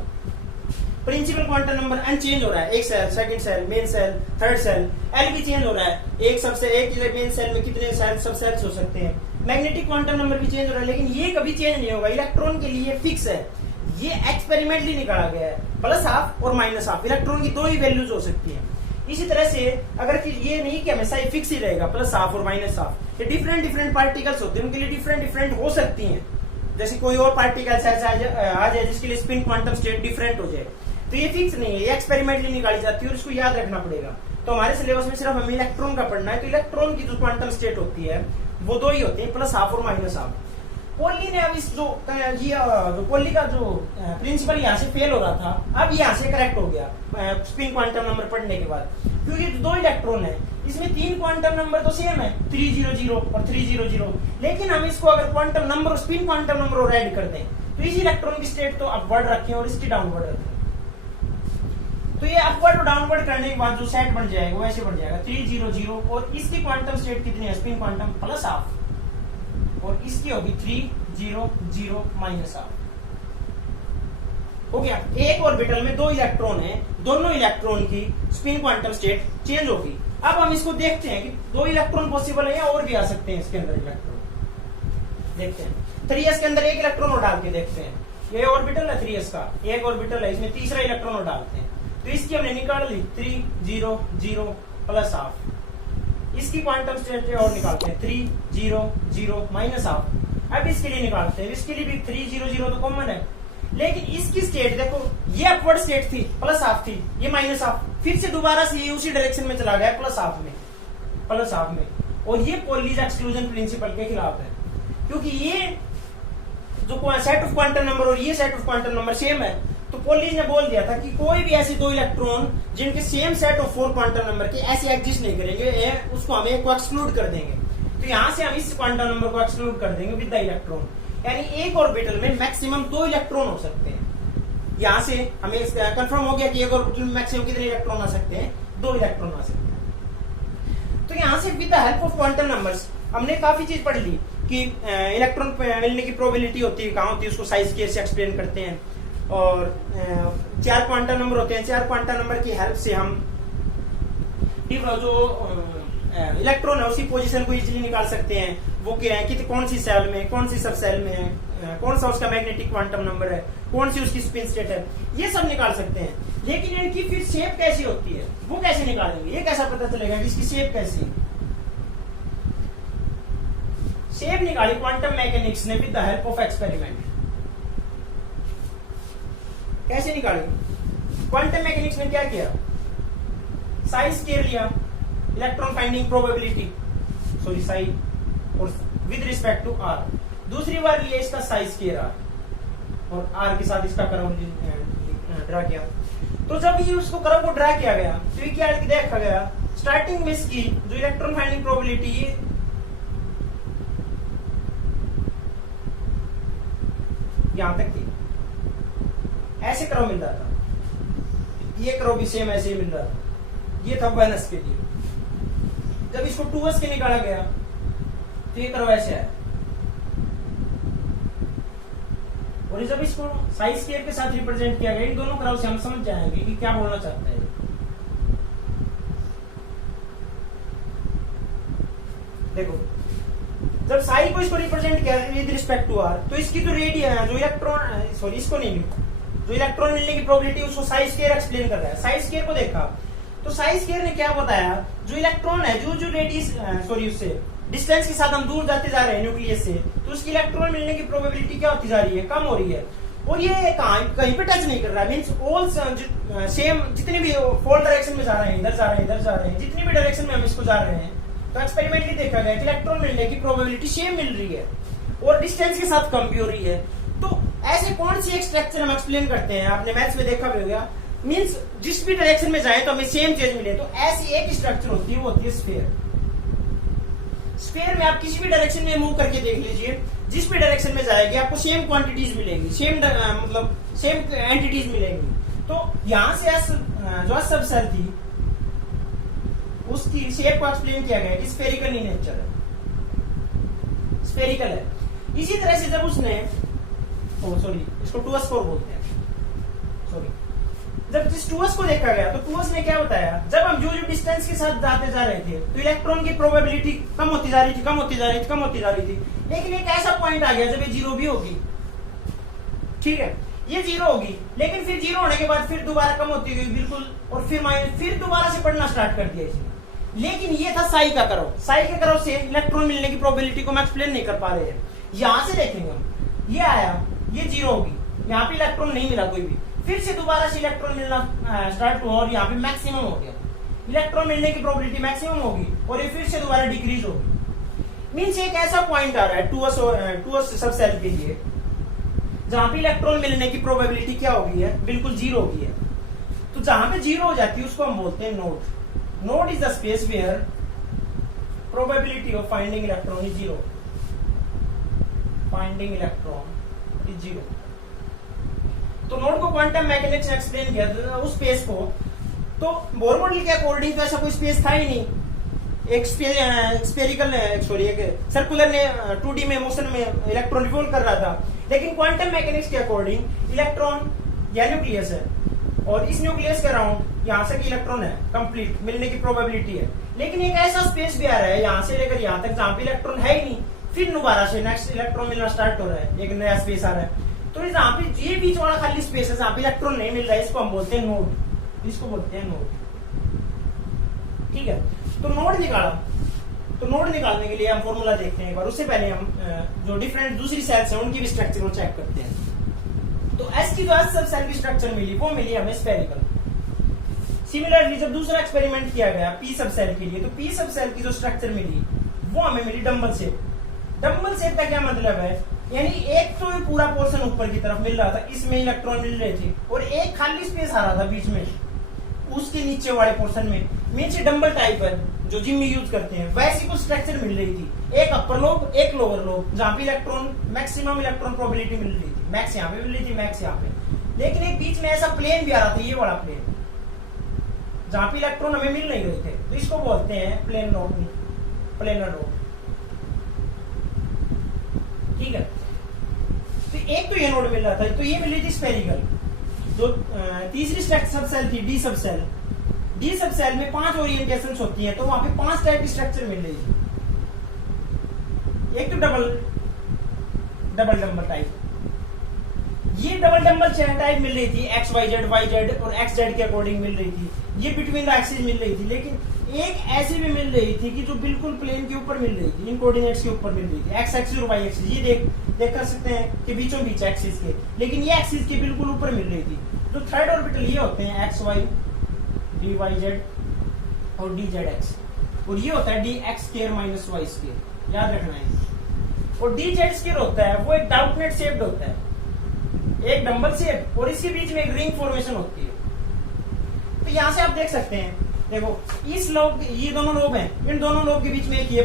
प्रिंसिपल क्वांटम नंबर अनचेंज हो रहा है, एक shell, second shell, main shell, third shell. L भी चेंज हो रहा है, एक मेन सेल में कितने सेल सब सेल्स हो सकते हैं। मैग्नेटिक क्वांटम नंबर भी चेंज हो रहा है, लेकिन ये कभी चेंज नहीं होगा। इलेक्ट्रॉन के लिए फिक्स है, ये एक्सपेरिमेंटली निकाला गया है, +½ और -½ इलेक्ट्रॉन की 2 ही वैल्यूज हो सकती है। इसी तरह से अगर कि ये नहीं कि हमेशा ये फिक्स ही रहेगा +½ और -½ ये डिफरेंट पार्टिकल्स होते हैं, उनके लिए डिफरेंट हो सकती हैं। जैसे कोई और पार्टिकल्स आ जाए जिसके लिए स्पिन क्वांटम स्टेट डिफरेंट हो जाए, तो ये फिक्स नहीं है, ये एक्सपेरिमेंटली निकाली जाती है और इसको याद रखना पड़ेगा। तो हमारे सिलेबस में सिर्फ हमें इलेक्ट्रॉन का पढ़ना है, तो इलेक्ट्रॉन की जो क्वांटम स्टेट होती है वो 2 ही होते हैं, +½ और -½ पोली ने अब इस जो पोली का जो प्रिंसिपल यहाँ से फेल हो रहा था, अब यहाँ से करेक्ट हो गया स्पिन क्वांटम नंबर पढ़ने के बाद, क्योंकि 2 इलेक्ट्रॉन है, इसमें 3 क्वांटम नंबर तो सेम है, 3 0 0 और 3 0 0। लेकिन हम इसको अगर quantum number spin quantum number और ऐड कर दें, तो इस इलेक्ट्रॉन की स्टेट तो अपवर्ड रखें और इसकी डाउनवर्ड रखें। तो ये अपवर्ड और डाउनवर्ड करने के बाद जो सेट बन जाएगा वो ऐसे बन जाएगा 3 0 0 और इसकी क्वांटम स्टेट कितनी है स्पिन क्वांटम +½ और इसकी होगी 3 0 0 -½ हो गया। एक ऑर्बिटल में 2 इलेक्ट्रॉन है, दोनों इलेक्ट्रॉन की स्पिन क्वांटम स्टेट चेंज होगी। अब हम इसको देखते हैं कि 2 इलेक्ट्रॉन पॉसिबल है या और भी आ सकते हैं इसके अंदर इलेक्ट्रॉन। देखते हैं 3s के अंदर एक इलेक्ट्रॉन और डाल के देखते हैं। ये ऑर्बिटल है 3s का, एक ऑर्बिटल है, इसमें तीसरा इलेक्ट्रॉन और डालते हैं, तो इसकी हमने निकाल ली 3 0 0 +½ इसकी क्वांटम स्टेट और निकालते हैं 3 0 0 -½ अब इसके लिए निकालते हैं, इसके लिए भी 3 0 0 तो कॉमन है, लेकिन इसकी स्टेट देखो ये अपवर्ड स्टेट थी +½ थी, ये -½ फिर से दोबारा से ये उसी डायरेक्शन में चला गया +½ में और ये पॉलीज एक्सक्लूजन प्रिंसिपल के खिलाफ है, क्योंकि ये जो सेट ऑफ क्वांटम नंबर और ये set of quantum number same है, तो पॉलीज ने बोल दिया था कि कोई भी ऐसे दो इलेक्ट्रॉन जिनके same set of 4 quantum number के ऐसे एग्जिस्ट नहीं करेंगे, उसको हम एक को एक्सक्लूड कर देंगे। तो यहां से हम इस क्वांटम नंबर को एक्सक्लूड कर देंगे विद द इलेक्ट्रॉन, यानी एक ऑर्बिटल में मैक्सिमम 2 इलेक्ट्रॉन हो सकते हैं। यहां से हमें कंफर्म हो गया कि एक ऑर्बिटल में मैक्सिमम कितने इलेक्ट्रॉन आ सकते हैं, 2 इलेक्ट्रॉन आ सकते हैं। तो यहां से with the help of quantum numbers हमने काफी चीज पढ़ ली कि इलेक्ट्रॉन मिलने की प्रोबेबिलिटी होती है, कहां होती है, उसको साइज स्केयर से एक्सप्लेन करते हैं। और 4 क्वांटम नंबर होते हैं, 4 क्वांटम नंबर की हेल्प से हम जो इलेक्ट्रॉन है उसकी पोजीशन को इजीली निकाल सकते हैं। वो क्या है कि कौन सी सेल में, कौन सी सब सेल में है, कौन सा उसका मैग्नेटिक क्वांटम नंबर है, कौन सी उसकी स्पिन स्टेट है, ये सब निकाल सकते हैं। लेकिन इनकी फिर शेप कैसी होती है वो कैसे निकालेंगे, ये कैसा पता चलेगा कि इसकी शेप कैसी। शेप निकाली क्वांटम मैकेनिक्स ने with the help of experiment. कैसे निकाली? क्वांटम मैकेनिक्स ने क्या किया, साइज स्केयर लिया, electron finding probability sorry size और विद रिस्पेक्ट टू आर, दूसरी बार लिया इसका साइज स्केयर आर और आर के साथ इसका कर्व ड्रा किया। तो जब ये उसको कर्व को ड्रा किया गया तो ये क्या देखा गया, स्टार्टिंग में इसकी जो इलेक्ट्रॉन फाइंडिंग प्रोबेबिलिटी यहां तक थी, ऐसे कर्व मिल रहा था, ये कर्व भी सेम ऐसे ही मिल रहा था, ये था 1s के लिए। जब इसको 2s के निकाला गया तो ये कर्व ऐसे है, और जब इसको साइज स्केयर के साथ रिप्रेजेंट किया गया, इन दोनों कर्व से हम समझ जाएंगे कि क्या बोलना चाहता है। देखो जब साई को इसको रिप्रेजेंट किया विद रिस्पेक्ट टू आर, तो इसकी जो रेडियस जो इलेक्ट्रॉन सॉरी इसको नहीं जो इलेक्ट्रॉन मिलने की प्रोबेबिलिटी उसको साइज स्केयर एक्सप्लेन कर रहा है। साइज स्केयर को देखा तो साइज स्केयर ने क्या बताया, जो इलेक्ट्रॉन है जो रेडियस सॉरी उससे डिस्टेंस के साथ हम दूर जाते जा रहे हैं न्यूक्लियस से, तो उसकी इलेक्ट्रॉन मिलने की प्रोबेबिलिटी क्या होती जा रही है, कम हो रही है। और ये कहीं पे टच नहीं कर रहा है, मींस ऑल सेम जितने भी फोर डायरेक्शन में जा रहे हैं, इधर जा रहे हैं, इधर जा रहे हैं, जितनी भी डायरेक्शन में हम इसको जा रहे हैं, तो एक्सपेरिमेंटली देखा गया कि इलेक्ट्रॉन मिलने की प्रोबेबिलिटी सेम मिल रही है और डिस्टेंस के साथ कम भी हो रही है। तो ऐसे कौन सी एक स्ट्रक्चर हम एक्सप्लेन करते हैं, आपने मैथ्स में देखा भी होगा, मींस जिस भी डायरेक्शन में जाए तो हमें सेम चीज मिले। तो ऐसी एक स्ट्रक्चर होती है, वो होती है स्फीयर। स्फीयर में आप किसी भी डायरेक्शन में मूव करके देख लीजिए, जिस भी डायरेक्शन में जाएगी आपको सेम क्वांटिटीज मिलेंगी, सेम मतलब सेम एंटिटीज मिलेंगी। तो यहां से जो सब सेल थी उसकी शेप को एक्सप्लेन किया गया कि स्फेरिकल इन नेचर है, स्फेरिकल है। इसी तरह से जब उसने सॉरी इसको 2s बोलते हैं, सॉरी जब जिस 2s को देखा गया तो 2s ने क्या बताया, जब हम जो डिस्टेंस के साथ जाते जा रहे थे तो इलेक्ट्रॉन की प्रोबेबिलिटी कम होती जा रही थी, कम होती जा रही थी, कम होती जा रही थी। लेकिन एक ऐसा पॉइंट आ गया जब ये 0 भी होगी, ठीक है, ये 0 होगी, लेकिन फिर 0 होने के बाद फिर दोबारा कम होती गई बिल्कुल, और फिर दोबारा से पढ़ना स्टार्ट कर दिया इसने। लेकिन ये था साई का कर्व, साई के कर्व से इलेक्ट्रॉन मिलने की प्रोबेबिलिटी को हम एक्सप्लेन नहीं कर पा रहे हैं। यहां से देखेंगे हम, ये आया, ये 0 होगी, यहाँ पे इलेक्ट्रॉन नहीं मिला कोई भी, फिर से दोबारा से इलेक्ट्रॉन मिलना स्टार्ट हुआ और यहाँ पे मैक्सिमम हो गया, इलेक्ट्रॉन मिलने की प्रोबेबिलिटी मैक्सिमम होगी और ये फिर से दोबारा डिक्रीज होगी। मींस एक ऐसा पॉइंट आ रहा है 2s सब सेल के लिए जहां पे इलेक्ट्रॉन मिलने की प्रोबेबिलिटी क्या होगी है, बिल्कुल 0 होगी है। तो जहां पे 0 हो जाती है उसको हम बोलते हैं node. Node is the space where probability of finding electron is 0. Finding electron is 0. तो नोड को क्वांटम मैकेनिक्स ने एक्सप्लेन किया उस स्पेस को। तो बोर मॉडल के अकॉर्डिंग तो ऐसा कोई स्पेस था ही नहीं, एक स्फेरिकल सॉरी एक सर्कुलर ने 2D में मोशन में इलेक्ट्रॉन रिवॉल्व कर रहा था। लेकिन क्वांटम मैकेनिक्स के अकॉर्डिंग इलेक्ट्रॉन या न्यूक्लियस है और इस न्यूक्लियस के अराउंड यहां से इलेक्ट्रॉन है कंप्लीट मिलने की प्रोबेबिलिटी है। लेकिन एक ऐसा स्पेस भी आ रहा है यहां से लेकर यहां तक जहां पे इलेक्ट्रॉन है ही नहीं, फिर दोबारा से नेक्स्ट इलेक्ट्रॉन मिलना स्टार्ट हो रहा है, एक नया स्पेस आ रहा है। तो जहां पे ये बीच वाला खाली स्पेस है जहां पे इलेक्ट्रॉन नहीं मिल रहा है, इसको हम बोलते हैं नोड, इसको बोलते हैं नोड, ठीक है। तो नोड निकाला, तो नोड निकालने के लिए हम फॉर्मूला देखते हैं एक बार, उससे पहले हम जो डिफरेंट दूसरी सेल्स हैं उनकी भी स्ट्रक्चर को चेक करते हैं। तो एस की जो सब सेल की स्ट्रक्चर मिली वो मिली हमें स्फेरिकल। सिमिलरली जब दूसरा एक्सपेरिमेंट किया गया पी सब सेल के लिए, तो पी सब सेल की जो स्ट्रक्चर मिली वो हमें मिली डम्बल शेप। डम्बल शेप का क्या मतलब है, यानी एक तो ये पूरा पोर्शन ऊपर की तरफ मिल रहा था, इसमें इलेक्ट्रॉन मिल रहे थे, और एक खाली स्पेस आ रहा था बीच में उसके नीचे वाले पोर्शन में। नीचे डम्बल टाइप है जो जिम में यूज करते हैं, वैसी कुछ स्ट्रक्चर मिल रही थी, एक अपर लोब एक लोअर लोब, जहां पे इलेक्ट्रॉन मैक्सिमम इलेक्ट्रॉन प्रोबेबिलिटी मिल रही थी, मैक्स यहाँ पे मिल रही थी, मैक्स यहाँ पे। लेकिन एक बीच में ऐसा प्लेन भी आ रहा था, ये वाला प्लेन, जहां पे इलेक्ट्रॉन हमें मिल नहीं रहे थे, तो इसको बोलते हैं प्लेन नोड, प्लेनर नोड। ठीक है, तो एक तो ये नोड मिल रहा था, तो ये मिल रही थी स्फेरिकल। जो तीसरी सब सेल थी डी सब सेल। डी सब सेल में 5 ओरिएंटेशंस होती हैं, तो वहां पे 5 टाइप की स्ट्रक्चर मिल रही थी। एक तो डबल डम्बल टाइप, ये डबल डम्बल टाइप मिल रही थी, एक्स वाई जेड और एक्स जेड के अकॉर्डिंग मिल रही थी, ये बिटवीन द एक्सिस मिल रही थी। लेकिन एक ऐसी भी मिल रही थी कि जो बिल्कुल प्लेन के ऊपर मिल रही थी, इन कोऑर्डिनेट्स के ऊपर मिल रही थी, एक्स एक्सिस और वाई एक्सिस, ये देख कर सकते हैं कि बीचों बीच एक्सिस के, लेकिन ये एक्सिस के बिल्कुल ऊपर मिल रही थी। जो थर्ड ऑर्बिटल ये होते हैं X Y, D Y Z और डी जेड एक्स, और ये होता है D X square minus Y square, याद रखना है। और डी जेड स्क्वायर होता है वो एक डाउटनेट शेप्ड होता है, एक डम्बल शेप, और इसके बीच में एक रिंग फॉर्मेशन होती है। तो यहां से आप देख सकते हैं, देखो इस लोब, ये दोनों लोब हैं, इन दोनों लोब के बीच में एक ये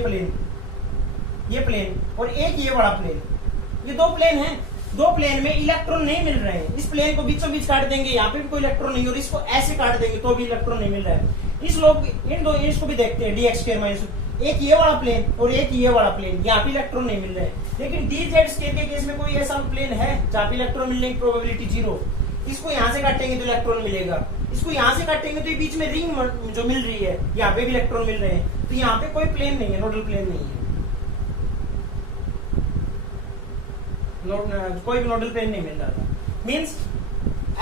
प्लेन और एक ये बड़ा प्लेन, ये 2 प्लेन हैं। 2 प्लेन में इलेक्ट्रॉन नहीं मिल रहे हैं। इस प्लेन को बीचों बीच काट देंगे, यहाँ पे भी कोई इलेक्ट्रॉन नहीं, और इसको ऐसे काट देंगे तो भी इलेक्ट्रॉन नहीं मिल रहा है। इस लोब इसको भी देखते हैं, डी एक्स स्क्वायर माइनस, एक ये वाला प्लेन और एक ये वाला प्लेन, यहाँ पे इलेक्ट्रॉन नहीं मिल रहे हैं। लेकिन डी जेड स्क्वायर के केस में कोई ऐसा प्लेन है जहाँ पे इलेक्ट्रॉन मिलने की प्रोबेबिलिटी 0। इसको यहाँ से काटेंगे तो इलेक्ट्रॉन मिलेगा, इसको यहाँ से काटेंगे तो ये बीच में रिंग जो मिल रही है, यहाँ पे भी इलेक्ट्रॉन मिल रहे हैं। तो यहाँ पे कोई प्लेन नहीं है, नोडल प्लेन नहीं है, कोई भी नोडल प्लेन नहीं मिल रहा था। मीन्स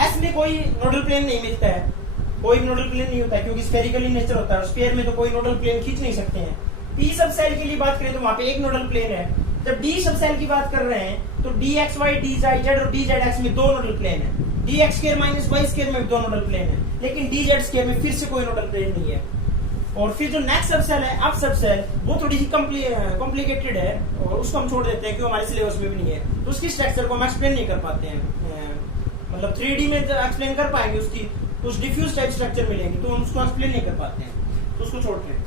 एस में कोई नोडल प्लेन नहीं मिलता है, कोई भी नोडल प्लेन नहीं होता है, क्योंकि स्फेरिकल नेचर होता है, स्फीयर में तो कोई नोडल प्लेन खींच नहीं सकते हैं। पी सब सेल के लिए बात करें तो वहां पे एक नोडल प्लेन है। जब डी सब सेल की बात कर रहे हैं तो D X Y, D Z और डी जेड एक्स में 2 नोडल प्लेन है, D X square minus Y square में 2 नोडल प्लेन है, लेकिन डी जेड स्क्वायर में फिर से कोई नोडल प्लेन नहीं है। और फिर जो नेक्स्ट सब सेल है, अब सब सेल, वो थोड़ी सी कॉम्प्लिकेटेड है, और उसको हम छोड़ देते हैं क्योंकि हमारे सिलेबस में भी नहीं है, तो उसकी स्ट्रक्चर को हम एक्सप्लेन नहीं कर पाते हैं। मतलब 3D में एक्सप्लेन कर पाएंगे, उसकी कुछ डिफ्यूज टाइप स्ट्रक्चर मिलेंगे, तो हम उसको एक्सप्लेन नहीं कर पाते हैं, तो उसको छोड़ते हैं।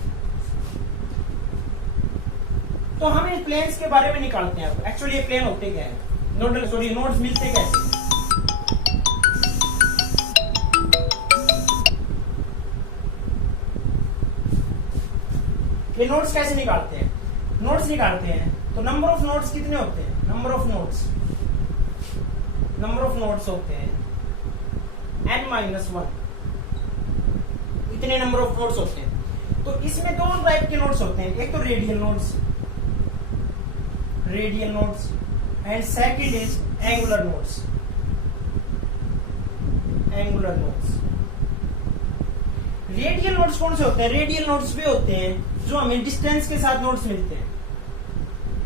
तो हम इन प्लेन्स के बारे में निकालते हैं। एक्चुअली ये प्लेन होते क्या है, नोड्स मिलते कैसे। ये नोड्स कैसे निकालते हैं, नोड्स निकालते हैं तो नंबर ऑफ नोड्स कितने होते हैं, नंबर ऑफ नोड्स होते हैं n-1, इतने नंबर ऑफ नोड्स होते हैं। तो इसमें 2 टाइप के नोड्स होते हैं, एक तो radial nodes and second is angular nodes. Radial nodes कौन से होते हैं, रेडियल नोड्स भी होते हैं जो हमें डिस्टेंस के साथ नोड्स मिलते हैं।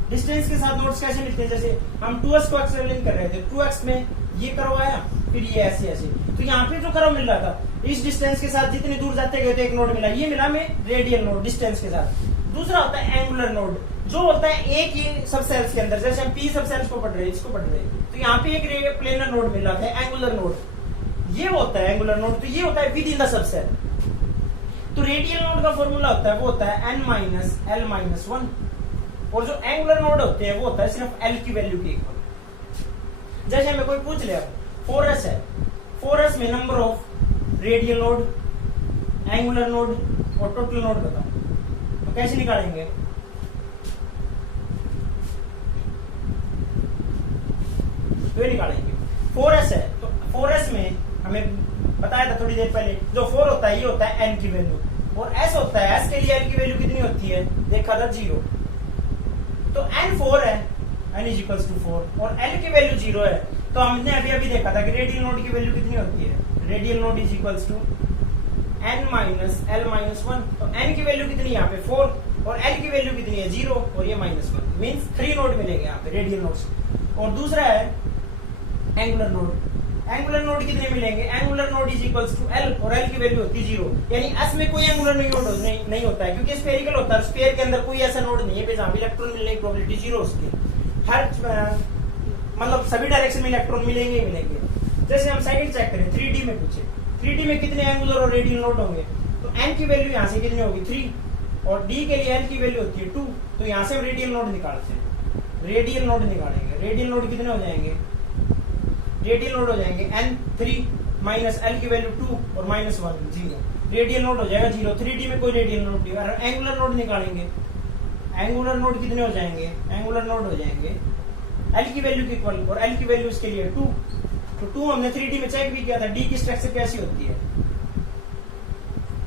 डिस्टेंस के साथ नोड्स कैसे मिलते हैं, जैसे हम 2x को एक्सप्लेन कर रहे थे, 2x में ये कर्व आया, फिर ये ऐसे, तो यहाँ पे जो कर्व मिल रहा था, इस डिस्टेंस के साथ जितनी दूर जाते गए तो एक नोड मिला, ये मिला हमें रेडियल नोड डिस्टेंस के साथ। दूसरा होता है एंगुलर नोड, जो होता है एक ही सब सेल्स के अंदर, जैसे हम पी सब सेल्स को पढ़ रहे हैं, इसको पढ़ रहे हैं, तो यहाँ पे एक प्लेनर नोड मिल रहा था, एंगुलर नोड, ये होता है एंगुलर नोड, तो ये होता है within the sub shell. तो रेडियल नोड का फॉर्मूला होता है, वो होता है n-l-1, और जो एंगुलर नोड होते हैं वो होता है सिर्फ l की वैल्यू के इक्वल। जैसे हमें कोई पूछ ले 4s है, 4s में number of radial node, angular node और टोटल नोड बताओ, तो कैसे निकालेंगे, तो ये निकालेंगे। 4s है तो 4s में हमें बताया था थोड़ी देर पहले, जो 4 होता है ये होता है n की वैल्यू, और s होता है, s के लिए l की वैल्यू कितनी होती है, देखा था 0, तो n 4 है, n = 4, और l की वैल्यू 0 है, तो हमने अभी देखा था कि रेडियल नोड की वैल्यू कितनी होती है, रेडियल नोड = n-l-1, तो n की वैल्यू कितनी है यहाँ पे 4, और l की वैल्यू कितनी है 0, और ये -1, मीन्स 3 नोड मिलेंगे यहाँ पे रेडियल नोड्स। और दूसरा है एंगुलर नोड, एंगुलर नोड कितने मिलेंगे, angular node is equals to L, और एल की वैल्यू होती है 0, यानी एस में कोई एंगुलर नोड नहीं होता है, क्योंकि स्फेरिकल होता है, स्फीयर के अंदर कोई ऐसा नोड नहीं है जहां भी इलेक्ट्रॉन मिलने की प्रोबेबिलिटी 0 उसकी, हर मतलब सभी डायरेक्शन में इलेक्ट्रॉन मिलेंगे ही मिलेंगे। जैसे हम सेकंड चेक करें, 3D में पूछे 3D में कितने एंगुलर और रेडियल नोड होंगे, तो एन की वैल्यू यहाँ से कितनी होगी 3, और डी के लिए एल की वैल्यू होती है 2, तो यहाँ से हम रेडियल नोड निकालते हैं, रेडियल नोड निकालेंगे, रेडियल नोड कितने हो जाएंगे, रेडियल नोड हो जाएंगे n3 माइनस एल की वैल्यू 2 और -1 0, रेडियल नोड हो जाएगा 0, 3D में कोई रेडियल नोड नहीं। अगर एंगुलर नोड निकालेंगे, एंगुलर नोड कितने हो जाएंगे, एंगुलर नोड हो जाएंगे एल की वैल्यू के इक्वल, और एल की वैल्यू इसके लिए 2, तो 2 हमने 3D में चेक भी किया था, डी की स्ट्रक्चर कैसी होती है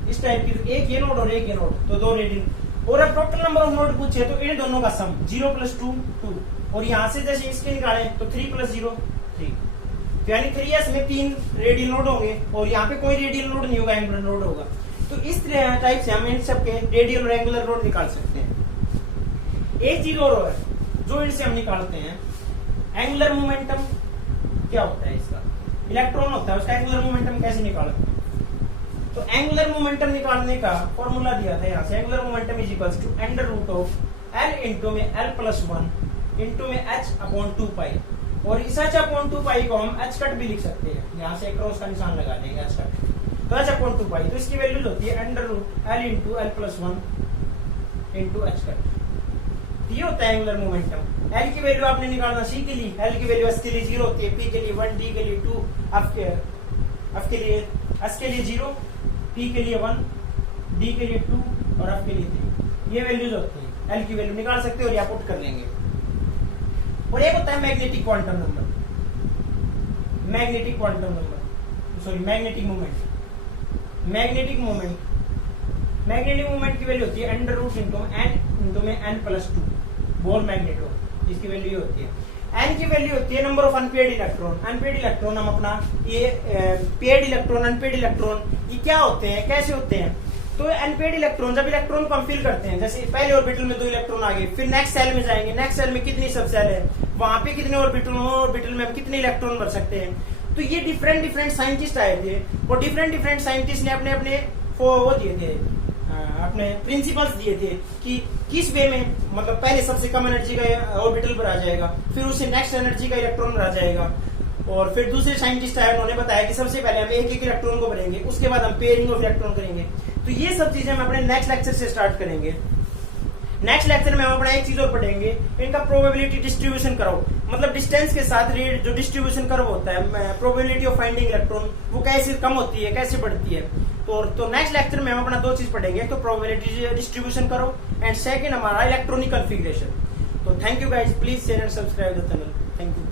इस टाइप की, एक ये नोड और एक ये नोड, तो 2 रेडियल। और अब टोटल नंबर ऑफ नोड पूछे तो इन दोनों का सम 0 + 2 2, और यहाँ से जैसे इसके निकाले तो 3 + 0 3, तो यानी 3s में 3 रेडियल नोड होंगे, और यहाँ पे कोई रेडियल नोड नहीं होगा, एंगुलर नोड होगा। तो इस तरह टाइप से हम इन सबके रेडियल और एंगुलर नोड निकाल सकते हैं। एक चीज और है जो इनसे हम निकालते हैं, एंगुलर मोमेंटम क्या होता है इसका, इलेक्ट्रॉन होता है, उसका एंगुलर मोमेंटम कैसे निकालते हैं। तो एंगुलर मोमेंटम निकालने का फॉर्मूला दिया था यहाँ से, angular momentum is equals to √L into में L+1 इंटू में h/2π, और इस h/2π को हम h कट भी लिख सकते हैं, यहाँ से क्रॉस का निशान लगा देंगे h कट, तो h/2π, तो इसकी वैल्यू होती है √L into L+1 into h cut, ये होता है एंगुलर मोमेंटम। L की वैल्यू आपने निकालना C के लिए, L की वैल्यू S के लिए 0 होती है, P के लिए 1, D के लिए 2, F के लिए S के लिए 0, P के लिए 1, D के लिए 2 और F के लिए 3, ये वैल्यूज होती है। L की वैल्यू निकाल सकते हो और यहाँ पुट कर लेंगे। और एक होता है magnetic quantum number, magnetic quantum number sorry magnetic moment, magnetic moment, magnetic moment की वैल्यू होती है √n इंटू में n+2, बोल मैग्नेट हो, इसकी वैल्यू ये होती है। n की वैल्यू होती है number of unpaired electron, unpaired electron हम अपना ये पेयर्ड इलेक्ट्रॉन, अनपेयर्ड इलेक्ट्रॉन ये क्या होते हैं, कैसे होते हैं। तो अनपेयर्ड इलेक्ट्रॉन, जब इलेक्ट्रॉन को हम फिल करते हैं, जैसे पहले ऑर्बिटल में 2 इलेक्ट्रॉन आ गए, फिर नेक्स्ट सेल में जाएंगे, नेक्स्ट सेल में कितनी सब सेल है, वहां पे कितने ऑर्बिटल में हम कितने इलेक्ट्रॉन भर सकते हैं। तो ये डिफरेंट साइंटिस्ट आए थे, और डिफरेंट साइंटिस्ट ने अपने अपने वो दिए थे, अपने प्रिंसिपल्स दिए थे कि किस वे में, मतलब पहले सबसे कम एनर्जी का ऑर्बिटल भरा जाएगा, फिर उससे नेक्स्ट एनर्जी का इलेक्ट्रॉन भरा जाएगा, और फिर दूसरे साइंटिस्ट आए, उन्होंने बताया कि सबसे पहले हम एक इलेक्ट्रॉन को भरेंगे, उसके बाद हम पेयरिंग ऑफ इलेक्ट्रॉन करेंगे। तो ये सब चीजें हम अपने नेक्स्ट लेक्चर से स्टार्ट करेंगे। नेक्स्ट लेक्चर में हम अपना एक चीज और पढ़ेंगे, इनका प्रोबेबिलिटी डिस्ट्रीब्यूशन कर्व, मतलब डिस्टेंस के साथ रेट जो डिस्ट्रीब्यूशन कर्व होता है, प्रोबेबिलिटी ऑफ फाइंडिंग इलेक्ट्रॉन वो कैसे कम होती है, कैसे बढ़ती है। तो नेक्स्ट लेक्चर में हम अपना 2 चीज पढ़ेंगे, तो probability distribution curve and second हमारा इलेक्ट्रॉनिक कॉन्फ़िगरेशन। तो thank you guys, please share and subscribe the channel, thank you.